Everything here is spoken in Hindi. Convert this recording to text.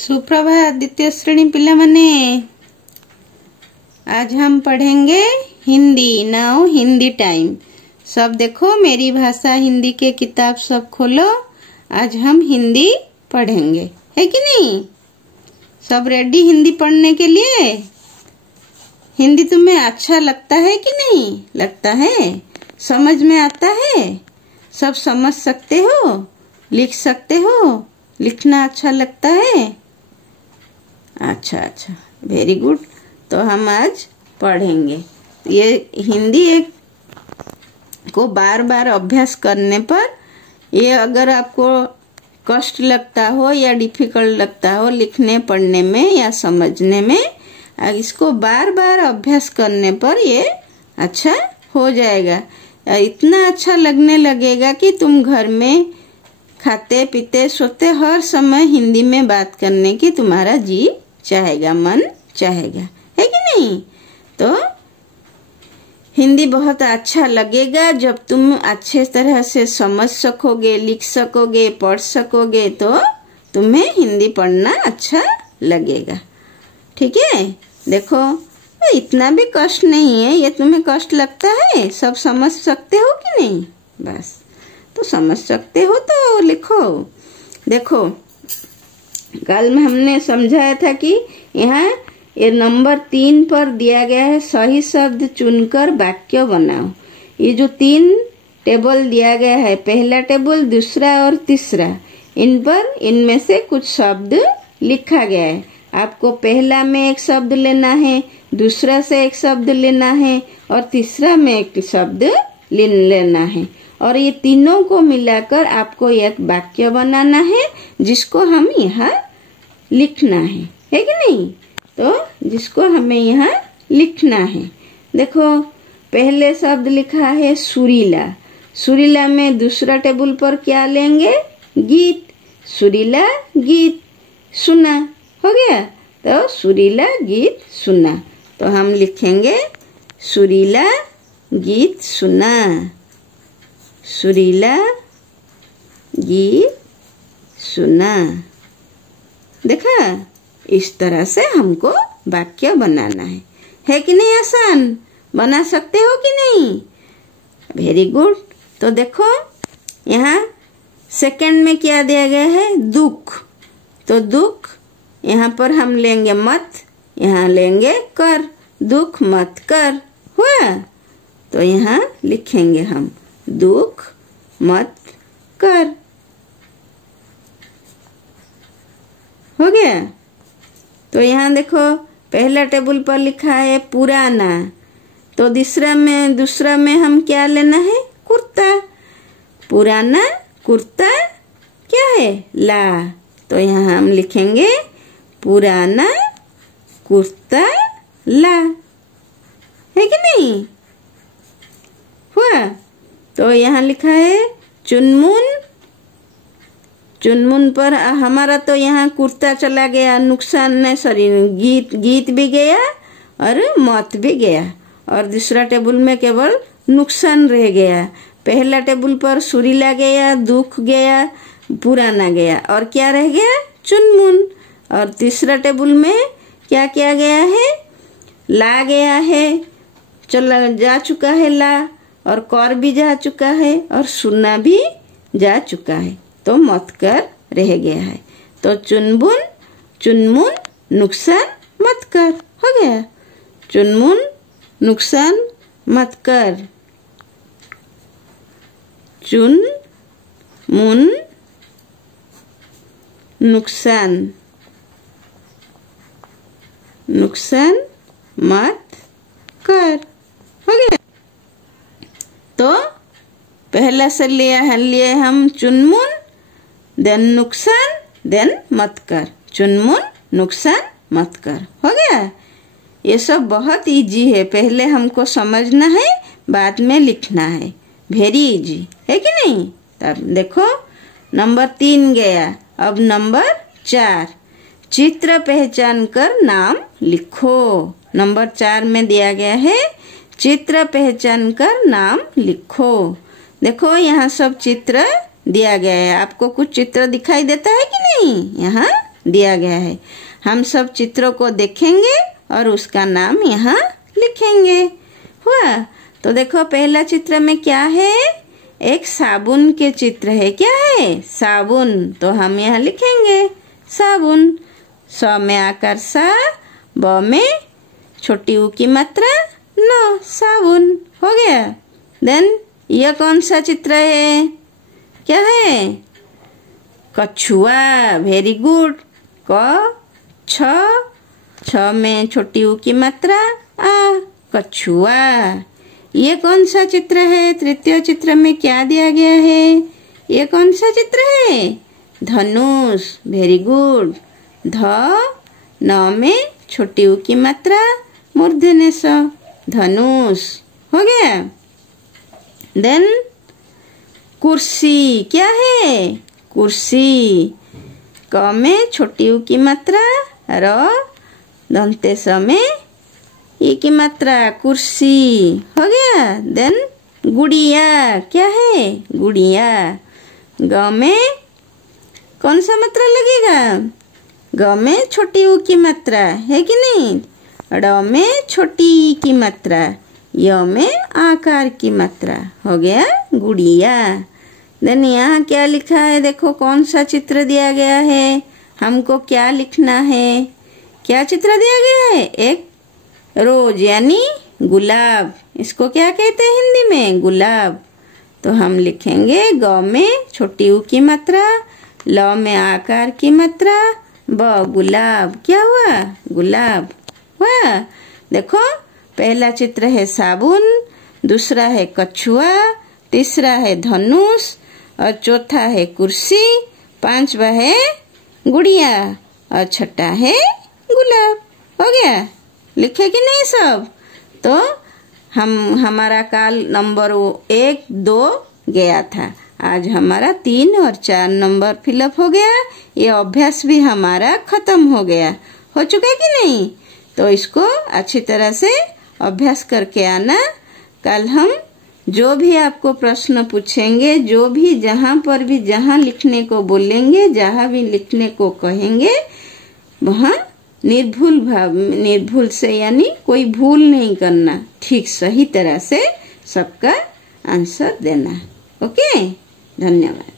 सुप्रभात द्वितीय श्रेणी पिला मने। आज हम पढ़ेंगे हिंदी। Now Hindi time. सब देखो मेरी भाषा हिंदी के किताब सब खोलो। आज हम हिंदी पढ़ेंगे, है कि नहीं? सब रेडी हिंदी पढ़ने के लिए? हिंदी तुम्हें अच्छा लगता है कि नहीं लगता है? समझ में आता है? सब समझ सकते हो? लिख सकते हो? लिखना अच्छा लगता है? अच्छा, वेरी गुड। तो हम आज पढ़ेंगे। ये हिंदी एक को बार बार अभ्यास करने पर, ये अगर आपको कष्ट लगता हो या डिफिकल्ट लगता हो लिखने पढ़ने में या समझने में, इसको बार बार अभ्यास करने पर ये अच्छा हो जाएगा। इतना अच्छा लगने लगेगा कि तुम घर में खाते पीते सोते हर समय हिंदी में बात करने की तुम्हारा जी चाहेगा, मन चाहेगा, है कि नहीं? तो हिंदी बहुत अच्छा लगेगा जब तुम अच्छे तरह से समझ सकोगे, लिख सकोगे, पढ़ सकोगे, तो तुम्हें हिंदी पढ़ना अच्छा लगेगा। ठीक है? देखो इतना भी कष्ट नहीं है। ये तुम्हें कष्ट लगता है? सब समझ सकते हो कि नहीं? बस तो समझ सकते हो तो लिखो। देखो कल में हमने समझाया था कि यहाँ ये नंबर 3 पर दिया गया है, सही शब्द चुनकर वाक्य बनाओ। ये जो 3 टेबल दिया गया है, पहला टेबल, दूसरा और तीसरा, इन पर इनमें से कुछ शब्द लिखा गया है। आपको पहला में एक शब्द लेना है, दूसरा से एक शब्द लेना है और तीसरा में एक शब्द लेना है, और ये तीनों को मिलाकर आपको एक वाक्य बनाना है जिसको हम यहाँ लिखना है कि नहीं? तो जिसको हमें यहाँ लिखना है। देखो पहले शब्द लिखा है सुरीला। सुरीला में दूसरा टेबल पर क्या लेंगे? गीत। सुरीला गीत सुना। हो गया? तो सुरीला गीत सुना। तो हम लिखेंगे सुरीला गीत सुना। सुरीला गीत सुना। देखा? इस तरह से हमको वाक्य बनाना है कि नहीं? आसान बना सकते हो कि नहीं? Very good. तो देखो यहाँ सेकंड में क्या दिया गया है? दुख। तो दुख यहाँ पर हम लेंगे मत, यहाँ लेंगे कर। दुख मत कर। हुआ? तो यहाँ लिखेंगे हम दुख मत कर। हो गया? तो यहाँ देखो पहला टेबल पर लिखा है पुराना। तो दूसरा में हम क्या लेना है? कुर्ता। पुराना कुर्ता क्या है? ला। तो यहाँ हम लिखेंगे पुराना कुर्ता ला। है कि नहीं? हुआ? तो यहाँ लिखा है चुनमुन। चुनमुन पर हमारा तो यहाँ कुर्ता चला गया, नुकसान नहीं, सॉरी, गीत भी गया और मौत भी गया, और दूसरा टेबल में केवल नुकसान रह गया। पहला टेबल पर सुरीला गया, दुख गया, पुराना गया, और क्या रह गया? चुनमुन। और तीसरा टेबल में क्या क्या गया है? ला गया है, चला जा चुका है ला, और कर भी जा चुका है, और सुनना भी जा चुका है, तो मत कर रह गया है। तो चुनमुन नुकसान मत कर। हो गया? चुनमुन नुकसान मत कर। चुनमुन नुकसान मत कर। हो गया? तो पहला से लिए हम चुनमुन, देन नुकसान, देन मत कर। चुनमुन नुकसान मत कर। हो गया? ये सब बहुत इजी है। पहले हमको समझना है, बाद में लिखना है। वेरी इजी, है कि नहीं? तब देखो नंबर 3 गया। अब नंबर 4, चित्र पहचान कर नाम लिखो। नंबर 4 में दिया गया है चित्र पहचान कर नाम लिखो। देखो यहाँ सब चित्र दिया गया है। आपको कुछ चित्र दिखाई देता है कि नहीं? यहाँ दिया गया है। हम सब चित्रों को देखेंगे और उसका नाम यहाँ लिखेंगे। हुआ? तो देखो पहला चित्र में क्या है, एक साबुन के चित्र है। क्या है? साबुन। तो हम यहाँ लिखेंगे साबुन। स में आकार सा, ब में छोटी ऊ की मात्रा न, साबुन। हो गया। देन यह कौन सा चित्र है? क्या है? कछुआ। Very good. क छ, छ में छोटी ऊ की मात्रा आ, कछुआ। ये कौन सा चित्र है? तृतीय चित्र में क्या दिया गया है? ये कौन सा चित्र है? धनुष। Very good. ध न में छोटी ऊ की मात्रा मूर्धन्य स, धनुष। हो गया। देन कुर्सी। क्या है? कुर्सी। क में छोटी ऊ की मात्रा र, दंते स में ई की मात्रा, कुर्सी। हो गया। देन गुड़िया। क्या है? गुड़िया। ग में कौन सा मात्रा लगेगा? ग में छोटी ऊ की मात्रा है कि नहीं? ड़ में छोटी ई की मात्रा, य में आकार की मात्रा। हो गया गुड़िया। देन यहाँ क्या लिखा है? देखो कौन सा चित्र दिया गया है, हमको क्या लिखना है। क्या चित्र दिया गया है? एक रोज यानी गुलाब। इसको क्या कहते हैं हिंदी में? गुलाब। तो हम लिखेंगे ग में छोटी ऊ की मात्रा, ल में आकार की मात्रा, ब गुलाब। क्या हुआ? गुलाब। हुआ? देखो पहला चित्र है साबुन, दूसरा है कछुआ, तीसरा है धनुष और चौथा है कुर्सी, पांचवा है गुड़िया और छठा है गुलाब। हो गया? लिखे कि नहीं सब? तो हमारा काल नंबर 1, 2 गया था। आज हमारा 3 और 4 नंबर फिलअप हो गया। ये अभ्यास भी हमारा खत्म हो गया। हो चुका कि नहीं? तो इसको अच्छी तरह से अभ्यास करके आना। कल हम जो भी आपको प्रश्न पूछेंगे, जो भी जहाँ पर भी जहाँ लिखने को बोलेंगे, जहाँ भी लिखने को कहेंगे, वहाँ निर्भुल से यानी कोई भूल नहीं करना, ठीक सही तरह से सबका आंसर देना। ओके, धन्यवाद।